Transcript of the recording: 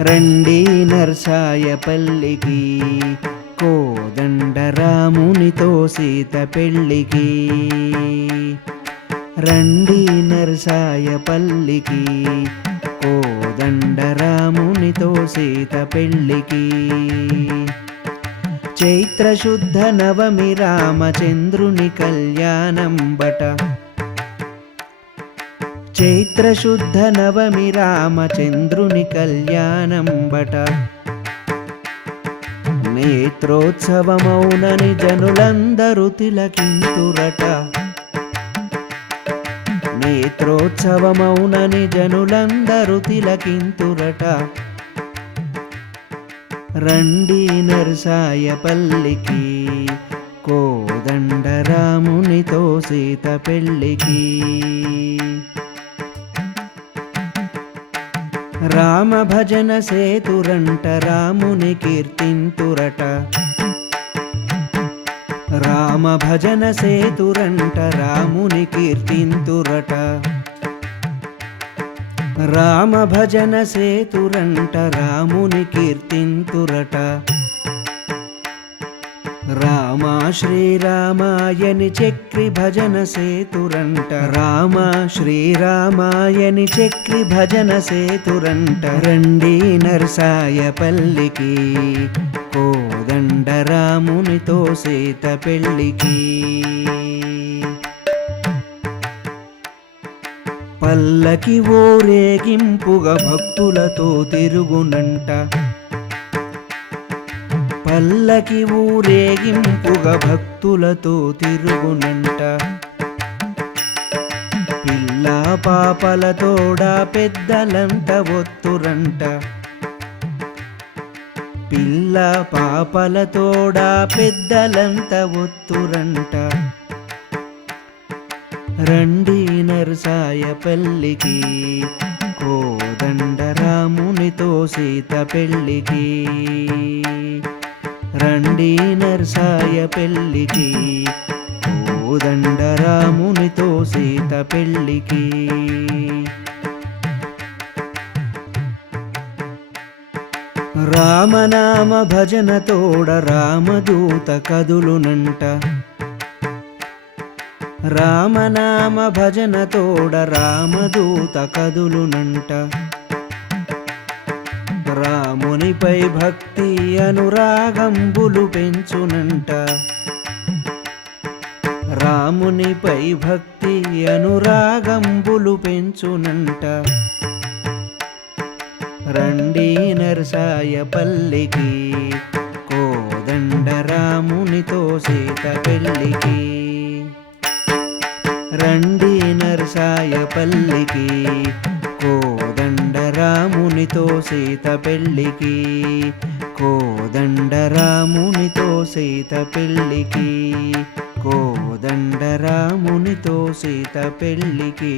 రండి నర్సాయపల్లికి కోదండరామునితో సీత పెళ్ళికి రండి నర్సాయపల్లికి కోదండరామునితో సీత పెళ్ళికి చైత్రశుద్ధ నవమి రామచంద్రుని కళ్యాణం బట చైత్రశుద్ధ నవమి రామచంద్రుని కళ్యాణం బట నేత్రోత్సవమౌనని జనులందరూ తిలకింతురట. నేత్రోత్సవమౌనని జనులందరూ తిలకింతురట. రండి నరసాయపల్లికి కోదండరామునితో సీత పెళ్ళికి. రామ భజన సేతురంట రాముని కీర్తింతురట. రామ భజన సేతురంట రాముని కీర్తింతురట. రామ భజన సేతురంట రాముని కీర్తింతురట. రామ శ్రీరామాయని చక్రి భజన సేతురంట. రామ శ్రీరామాయని చక్రి భజన సేతురంట. రండి నరసాయపల్లికి కోదండ రామునితో సీత పెళ్ళికి. పల్లకి ఓరేగింపుగా భక్తులతో తిరుగునంట. పల్లకి ఊరేగింపుగా భక్తులతో తిరుగునంట. పిల్ల పాపలతోడా పెద్దలంట ఒత్తురంట. పిల్ల పాపలతోడా పెద్దలంత ఒత్తురంట. రండి నరసాయపల్లికి కోదండరామునితో సీత పెళ్ళికి. రండి నరసాయ పెళ్ళికి కోదండరామునితో సీత పెళ్ళికి. రామనామ భజన తోడ రామదూత కదులునంట రామనామ భజన తోడ రామదూత కదులునంట రామునిపై భక్తి అనురాగంబులు పెంచునంట. రామునిపై భక్తి అనురాగంబులు పెంచునంట. రండి నరసాయ పల్లికి కోదండ రామునితో సీత పెళ్ళికి రండి నరసాయ పల్లికి కో రామునితో సీత పెళ్ళికి కోదండ రామునితో సీత పెళ్ళికి కోదండ రామునితో సీత పెళ్ళికి